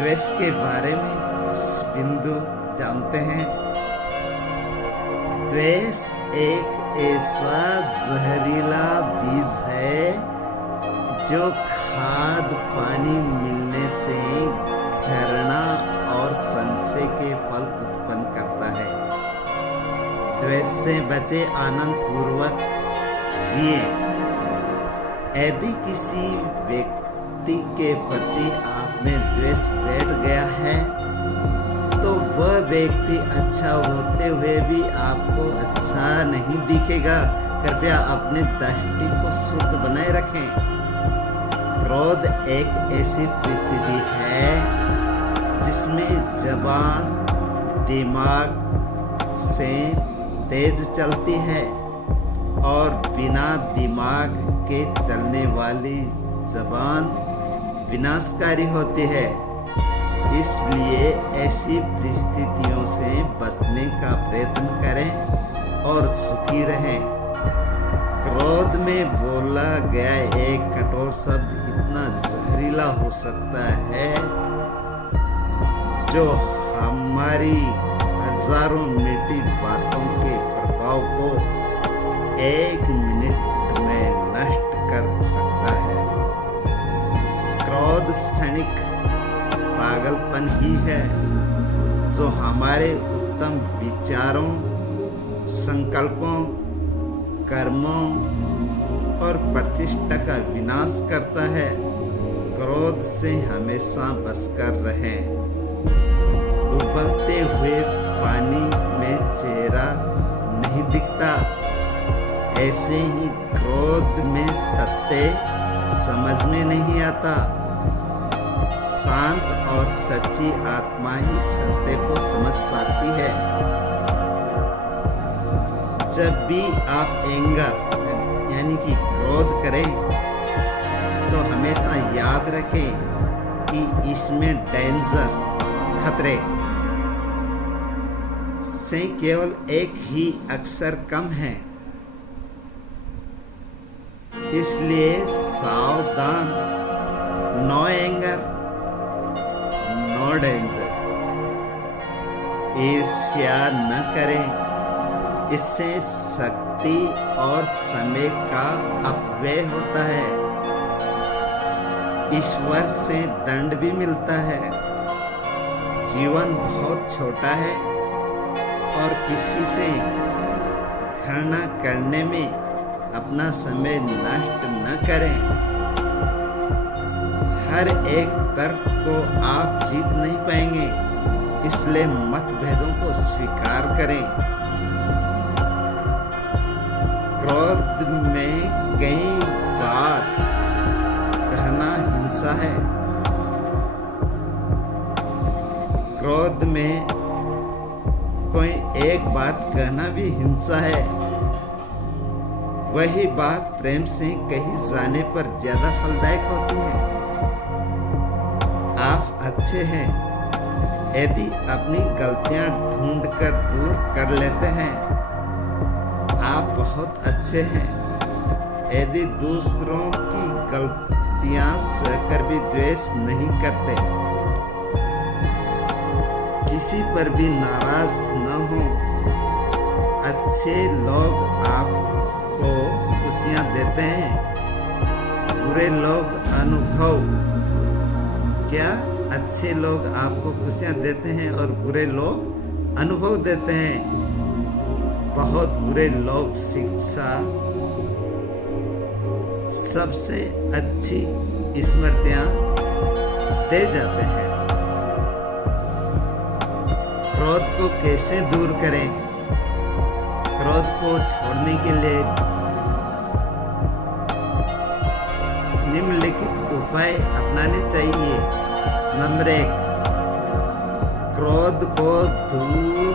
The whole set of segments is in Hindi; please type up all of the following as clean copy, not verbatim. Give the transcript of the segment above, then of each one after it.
द्वेष के बारे में कुछ बिंदु जानते हैं। द्वेष एक ऐसा जहरीला बीज है जो खाद पानी मिलने से घृणा और संशय के फल उत्पन्न करता है। द्वेष से बचे, आनंद पूर्वक जिए। यदि किसी व्यक्ति के प्रति आप में द्वेष बैठ गया है तो वह व्यक्ति अच्छा होते हुए भी आपको अच्छा नहीं दिखेगा। कृपया अपनी दृष्टि को शुद्ध बनाए रखें। क्रोध एक ऐसी परिस्थिति है जिसमें जबान दिमाग से तेज चलती है और बिना दिमाग के चलने वाली जबान विनाशकारी होती है। इसलिए ऐसी परिस्थितियों से बचने का प्रयत्न करें और सुखी रहें। क्रोध में बोला गया एक कठोर शब्द इतना जहरीला हो सकता है जो हमारी हजारों मीठी बातों के प्रभाव को एक मिनट में नष्ट कर सकता है। क्रोध क्षणिक पागलपन ही है जो हमारे उत्तम विचारों, संकल्पों, कर्मों और प्रतिष्ठा का विनाश करता है। क्रोध से हमेशा बचकर रहें। उबलते हुए पानी में चेहरा नहीं दिखता, ऐसे ही क्रोध में सत्य समझ में नहीं आता। शांत और सच्ची आत्मा ही सत्य को समझ पाती है। जब भी आप एंगर यानी कि क्रोध करें तो हमेशा याद रखें कि इसमें डेंजर खतरे से केवल एक ही अक्षर कम है। इसलिए सावधान। No anger, no danger. ईर्ष्या न करें, इससे शक्ति और समय का अपव्यय होता है। ईश्वर से दंड भी मिलता है। जीवन बहुत छोटा है और किसी से घृणा करने में अपना समय नष्ट न करें। हर एक तर्क को आप जीत नहीं पाएंगे, इसलिए मतभेदों को स्वीकार करें। क्रोध में कई बात कहना हिंसा है। क्रोध में कोई एक बात कहना भी हिंसा है। वही बात प्रेम से कही जाने पर ज्यादा फलदायक होती है। आप अच्छे हैं यदि अपनी गलतियां ढूंढकर दूर कर लेते हैं। आप बहुत अच्छे हैं यदि दूसरों की गलतियां सहकर भी द्वेष नहीं करते। किसी पर भी नाराज न हो। अच्छे लोग आपको खुशियां देते हैं। बुरे लोग अनुभव क्या अच्छे लोग आपको खुशियां देते हैं और बुरे लोग अनुभव देते हैं। बहुत बुरे लोग शिक्षा, सबसे अच्छी स्मृतियां दे जाते हैं। क्रोध को कैसे दूर करें? क्रोध को छोड़ने के लिए निम्नलिखित उपाय अपनाने चाहिए। नंबर 1, क्रोध को दूर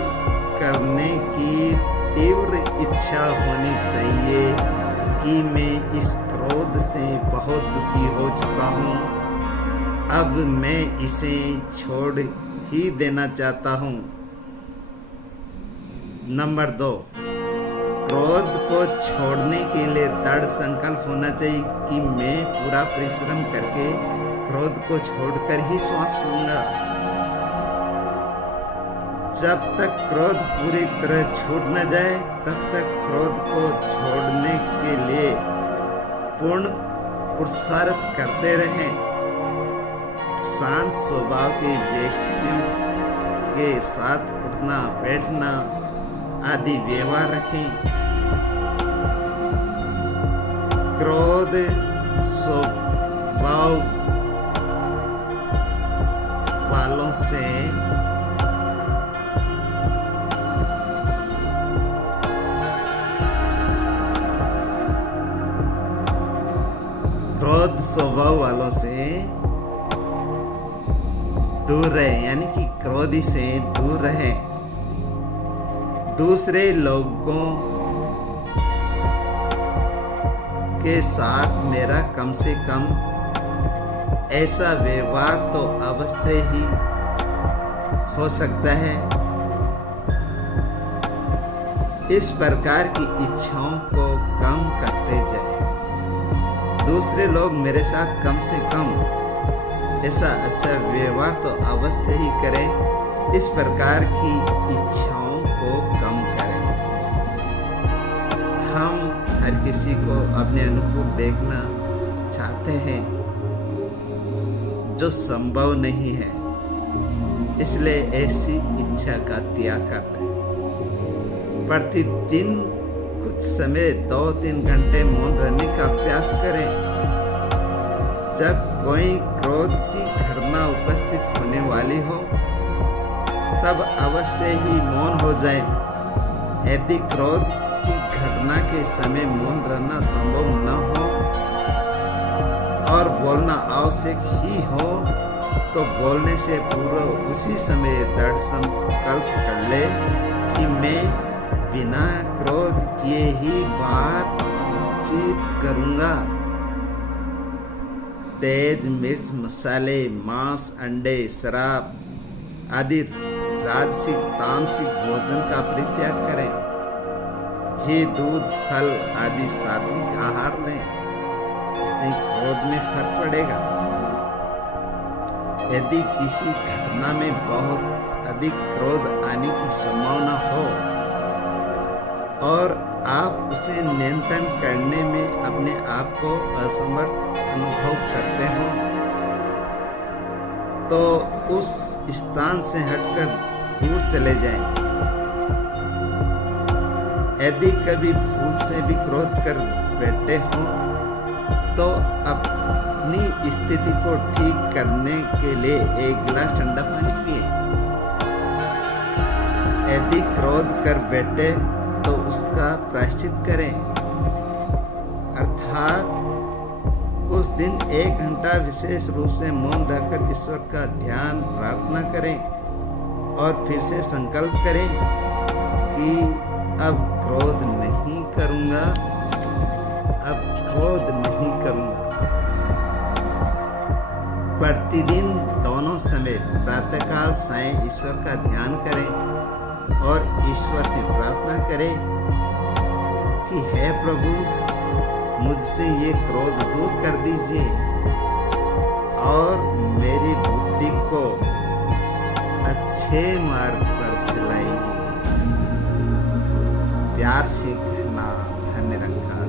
करने की तीव्र इच्छा होनी चाहिए कि मैं इस क्रोध से बहुत दुखी हो चुका हूँ, अब मैं इसे छोड़ ही देना चाहता हूँ। नंबर 2, क्रोध को छोड़ने के लिए दृढ़ संकल्प होना चाहिए कि मैं पूरा परिश्रम करके क्रोध को छोड़कर ही श्वास लूंगा। जब तक क्रोध पूरी तरह छूट न जाए तब तक क्रोध को छोड़ने के लिए पूर्ण पुरुषार्थ करते रहें। शांत स्वभाव के व्यक्तियों के साथ उठना बैठना आदि व्यवहार रखें। क्रोध स्वभाव वालों से दूर रहे, यानी कि क्रोधी से दूर रहे। दूसरे लोगों के साथ मेरा कम से कम ऐसा व्यवहार तो अवश्य ही हो सकता है। इस प्रकार की इच्छाओं को कम करते जाए। दूसरे लोग मेरे साथ कम से कम ऐसा अच्छा व्यवहार तो अवश्य ही करें। इस प्रकार की इच्छाओं को कम करें। हम हर किसी को अपने अनुकूल देखना चाहते हैं जो संभव नहीं है, इसलिए ऐसी इच्छा का त्याग करते हैं। प्रतिदिन कुछ समय 2-3 घंटे मौन रहने का अभ्यास करें। जब कोई क्रोध की घटना उपस्थित होने वाली हो तब अवश्य ही मौन हो जाए। यदि क्रोध की घटना के समय मौन रहना संभव न हो और बोलना आवश्यक ही हो तो बोलने से पूर्व उसी समय दृढ़ संकल्प कर ले कि मैं बिना क्रोध किए ही बातचीत करूंगा। तेज मिर्च, मसाले, मांस, अंडे, शराब आदि राजसिक तामसिक भोजन का परित्याग करें। घी, दूध, फल आदि सात्विक आहार लें। इससे क्रोध में फर्क पड़ेगा। यदि किसी घटना में बहुत अधिक क्रोध आने की संभावना हो और आप उसे नियंत्रण करने में अपने आप को असमर्थ अनुभव करते हो तो उस स्थान से हटकर दूर चले जाएं। यदि कभी भूल से भी क्रोध कर बैठे हो तो अपनी स्थिति को ठीक करने के लिए 1 गिलास ठंडा पानी पिए। यदि क्रोध कर बैठे तो उसका प्रायश्चित करें, अर्थात उस दिन 1 घंटा विशेष रूप से मौन रहकर ईश्वर का ध्यान प्रार्थना करें और फिर से संकल्प करें कि अब क्रोध नहीं करूंगा, अब क्रोध नहीं करूंगा। प्रतिदिन दोनों समय प्रातःकाल सायं ईश्वर का ध्यान करें और ईश्वर से प्रार्थना करें कि हे प्रभु, मुझसे ये क्रोध दूर कर दीजिए और मेरी बुद्धि को अच्छे मार्ग पर चलाइए। प्यार से कहना, धन्य निरंकार।